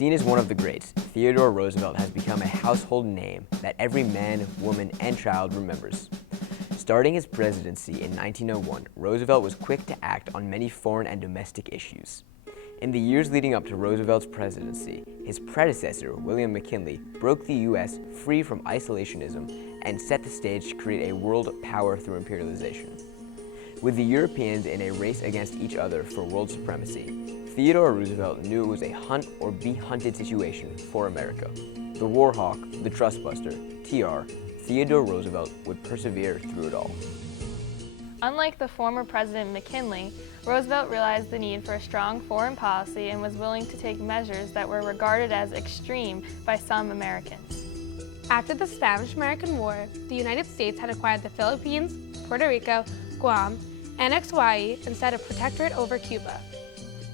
Seen as one of the greats, Theodore Roosevelt has become a household name that every man, woman, and child remembers. Starting his presidency in 1901, Roosevelt was quick to act on many foreign and domestic issues. In the years leading up to Roosevelt's presidency, his predecessor, William McKinley, broke the U.S. free from isolationism and set the stage to create a world power through imperialization. With the Europeans in a race against each other for world supremacy, Theodore Roosevelt knew it was a hunt or be hunted situation for America. The war hawk, the trustbuster, TR, Theodore Roosevelt would persevere through it all. Unlike the former President McKinley, Roosevelt realized the need for a strong foreign policy and was willing to take measures that were regarded as extreme by some Americans. After the Spanish-American War, the United States had acquired the Philippines, Puerto Rico, Guam, annexed Hawaii, and set a protectorate over Cuba.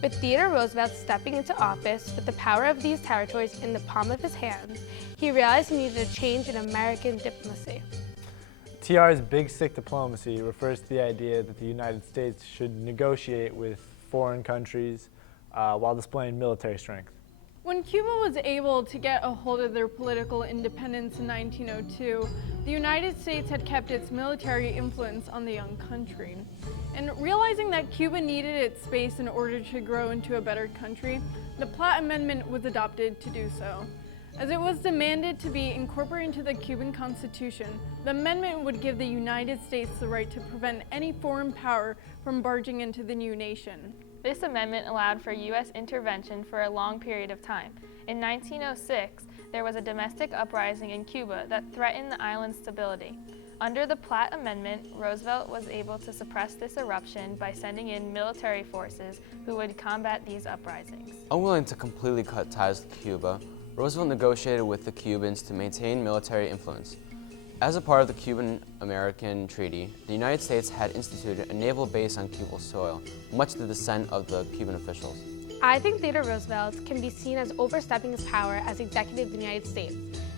With Theodore Roosevelt stepping into office with the power of these territories in the palm of his hand, he realized he needed a change in American diplomacy. TR's Big Stick diplomacy refers to the idea that the United States should negotiate with foreign countries while displaying military strength. When Cuba was able to get a hold of their political independence in 1902, the United States had kept its military influence on the young country. And realizing that Cuba needed its space in order to grow into a better country, the Platt Amendment was adopted to do so. As it was demanded to be incorporated into the Cuban Constitution, the amendment would give the United States the right to prevent any foreign power from barging into the new nation. This amendment allowed for U.S. intervention for a long period of time. In 1906, there was a domestic uprising in Cuba that threatened the island's stability. Under the Platt Amendment, Roosevelt was able to suppress this eruption by sending in military forces who would combat these uprisings. Unwilling to completely cut ties with Cuba, Roosevelt negotiated with the Cubans to maintain military influence. As a part of the Cuban-American Treaty, the United States had instituted a naval base on Cuban soil, much to the dissent of the Cuban officials. I think Theodore Roosevelt can be seen as overstepping his power as executive of the United States,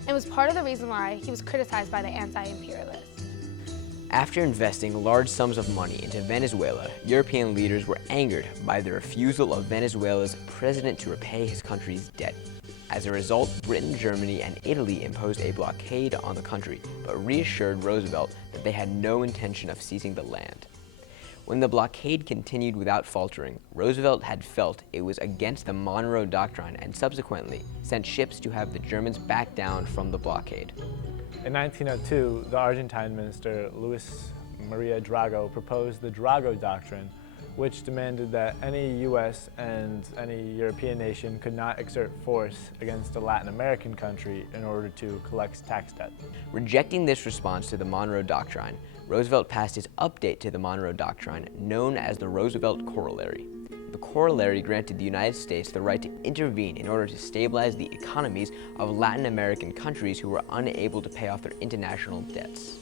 and was part of the reason why he was criticized by the anti-imperialists. After investing large sums of money into Venezuela, European leaders were angered by the refusal of Venezuela's president to repay his country's debt. As a result, Britain, Germany, and Italy imposed a blockade on the country, but reassured Roosevelt that they had no intention of seizing the land. When the blockade continued without faltering, Roosevelt had felt it was against the Monroe Doctrine and subsequently sent ships to have the Germans back down from the blockade. In 1902, the Argentine minister Luis Maria Drago proposed the Drago Doctrine, which demanded that any U.S. and any European nation could not exert force against a Latin American country in order to collect tax debt. Rejecting this response to the Monroe Doctrine, Roosevelt passed his update to the Monroe Doctrine, known as the Roosevelt Corollary. The Corollary granted the United States the right to intervene in order to stabilize the economies of Latin American countries who were unable to pay off their international debts.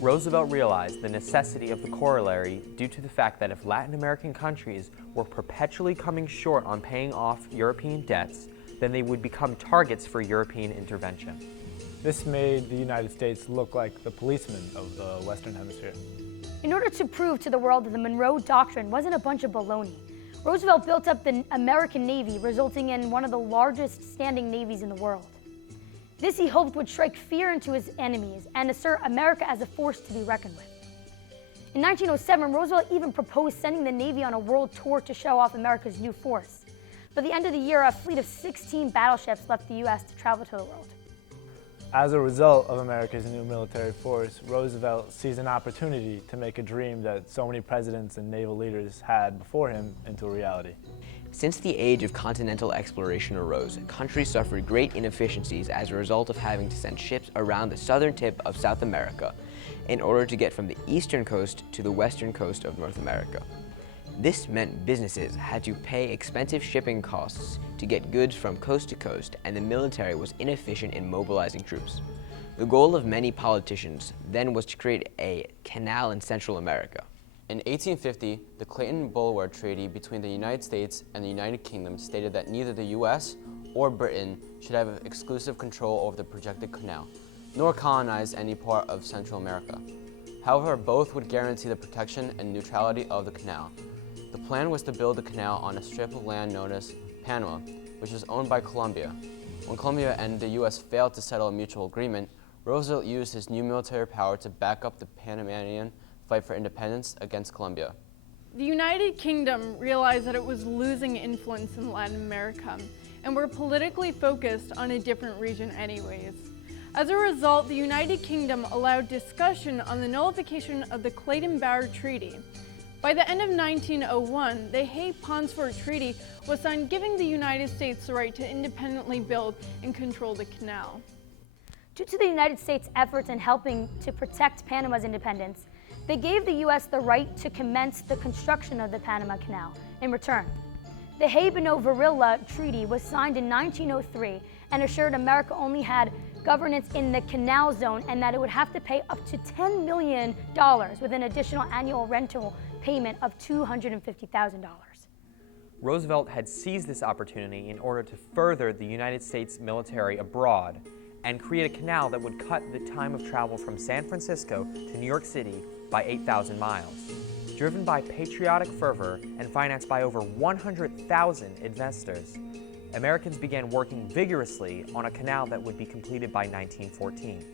Roosevelt realized the necessity of the corollary due to the fact that if Latin American countries were perpetually coming short on paying off European debts, then they would become targets for European intervention. This made the United States look like the policeman of the Western Hemisphere. In order to prove to the world that the Monroe Doctrine wasn't a bunch of baloney, Roosevelt built up the American Navy, resulting in one of the largest standing navies in the world. This he hoped would strike fear into his enemies and assert America as a force to be reckoned with. In 1907, Roosevelt even proposed sending the Navy on a world tour to show off America's new force. By the end of the year, a fleet of 16 battleships left the U.S. to travel to the world. As a result of America's new military force, Roosevelt sees an opportunity to make a dream that so many presidents and naval leaders had before him into a reality. Since the age of continental exploration arose, countries suffered great inefficiencies as a result of having to send ships around the southern tip of South America in order to get from the eastern coast to the western coast of North America. This meant businesses had to pay expensive shipping costs to get goods from coast to coast, and the military was inefficient in mobilizing troops. The goal of many politicians then was to create a canal in Central America. In 1850, the Clayton-Bulwer Treaty between the United States and the United Kingdom stated that neither the U.S. or Britain should have exclusive control over the projected canal, nor colonize any part of Central America. However, both would guarantee the protection and neutrality of the canal. The plan was to build a canal on a strip of land known as Panama, which was owned by Colombia. When Colombia and the U.S. failed to settle a mutual agreement, Roosevelt used his new military power to back up the Panamanian fight for independence against Colombia. The United Kingdom realized that it was losing influence in Latin America and were politically focused on a different region anyways. As a result, the United Kingdom allowed discussion on the nullification of the Clayton-Barre Treaty. By the end of 1901, the Hay-Pauncefote Treaty was signed, giving the United States the right to independently build and control the canal. Due to the United States' efforts in helping to protect Panama's independence, they gave the U.S. the right to commence the construction of the Panama Canal in return. The Hay-Pauncefote Treaty was signed in 1903 and assured America only had governance in the canal zone and that it would have to pay up to $10 million with an additional annual rental payment of $250,000. Roosevelt had seized this opportunity in order to further the United States military abroad and create a canal that would cut the time of travel from San Francisco to New York City by 8,000 miles. Driven by patriotic fervor and financed by over 100,000 investors, Americans began working vigorously on a canal that would be completed by 1914.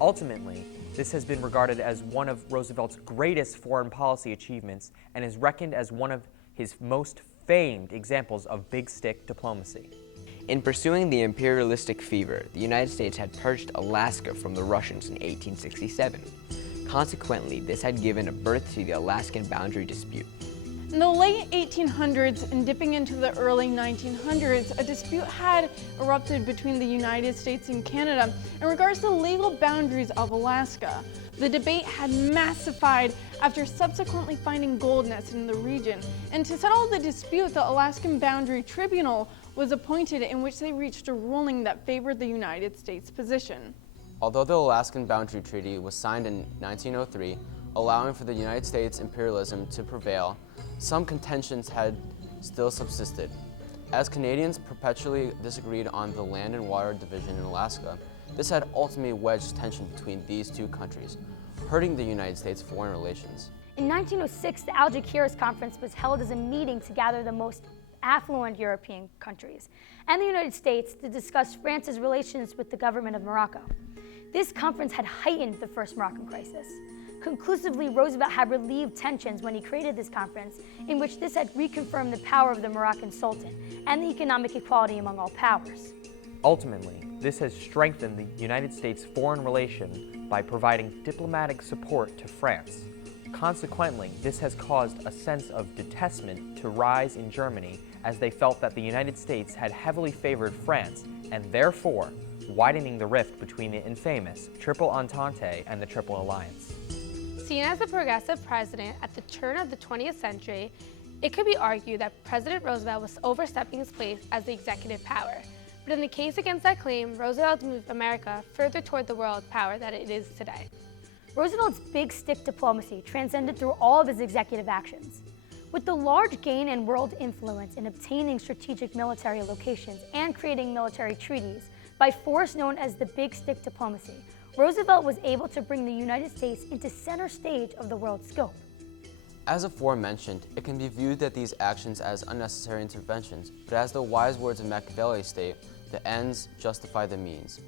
Ultimately, this has been regarded as one of Roosevelt's greatest foreign policy achievements and is reckoned as one of his most famed examples of big stick diplomacy. In pursuing the imperialistic fever, the United States had purchased Alaska from the Russians in 1867. Consequently, this had given a birth to the Alaskan boundary dispute. In the late 1800s and dipping into the early 1900s, a dispute had erupted between the United States and Canada in regards to the legal boundaries of Alaska. The debate had massified after subsequently finding gold nested in the region, and to settle the dispute, the Alaskan Boundary Tribunal was appointed, in which they reached a ruling that favored the United States position. Although the Alaskan Boundary Treaty was signed in 1903, allowing for the United States imperialism to prevail, some contentions had still subsisted. As Canadians perpetually disagreed on the land and water division in Alaska, this had ultimately wedged tension between these two countries, hurting the United States' foreign relations. In 1906, the Algeciras Conference was held as a meeting to gather the most affluent European countries and the United States to discuss France's relations with the government of Morocco. This conference had heightened the first Moroccan crisis. Conclusively, Roosevelt had relieved tensions when he created this conference, in which this had reconfirmed the power of the Moroccan Sultan and the economic equality among all powers. Ultimately, this has strengthened the United States' foreign relation by providing diplomatic support to France. Consequently, this has caused a sense of detestment to rise in Germany as they felt that the United States had heavily favored France and therefore widening the rift between the infamous Triple Entente and the Triple Alliance. Seen as a progressive president at the turn of the 20th century, it could be argued that President Roosevelt was overstepping his place as the executive power. But in the case against that claim, Roosevelt moved America further toward the world power that it is today. Roosevelt's big stick diplomacy transcended through all of his executive actions. With the large gain in world influence in obtaining strategic military locations and creating military treaties, by force known as the big stick diplomacy, Roosevelt was able to bring the United States into center stage of the world scope. As aforementioned, it can be viewed that these actions as unnecessary interventions, but as the wise words of Machiavelli state, the ends justify the means.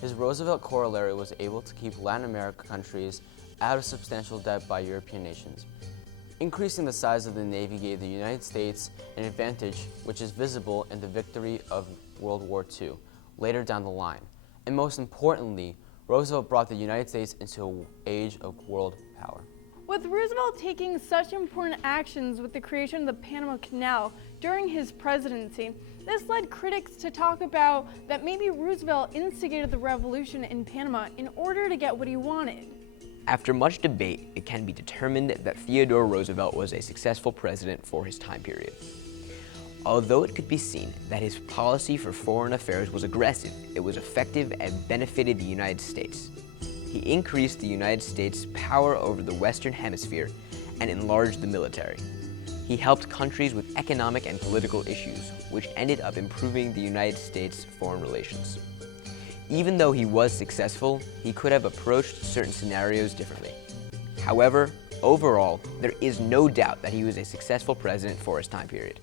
His Roosevelt corollary was able to keep Latin American countries out of substantial debt by European nations. Increasing the size of the Navy gave the United States an advantage which is visible in the victory of World War II, later down the line. And most importantly, Roosevelt brought the United States into an age of world power. With Roosevelt taking such important actions with the creation of the Panama Canal during his presidency, this led critics to talk about that maybe Roosevelt instigated the revolution in Panama in order to get what he wanted. After much debate, it can be determined that Theodore Roosevelt was a successful president for his time period. Although it could be seen that his policy for foreign affairs was aggressive, it was effective and benefited the United States. He increased the United States' power over the Western Hemisphere and enlarged the military. He helped countries with economic and political issues, which ended up improving the United States' foreign relations. Even though he was successful, he could have approached certain scenarios differently. However, Overall, there is no doubt that he was a successful president for his time period.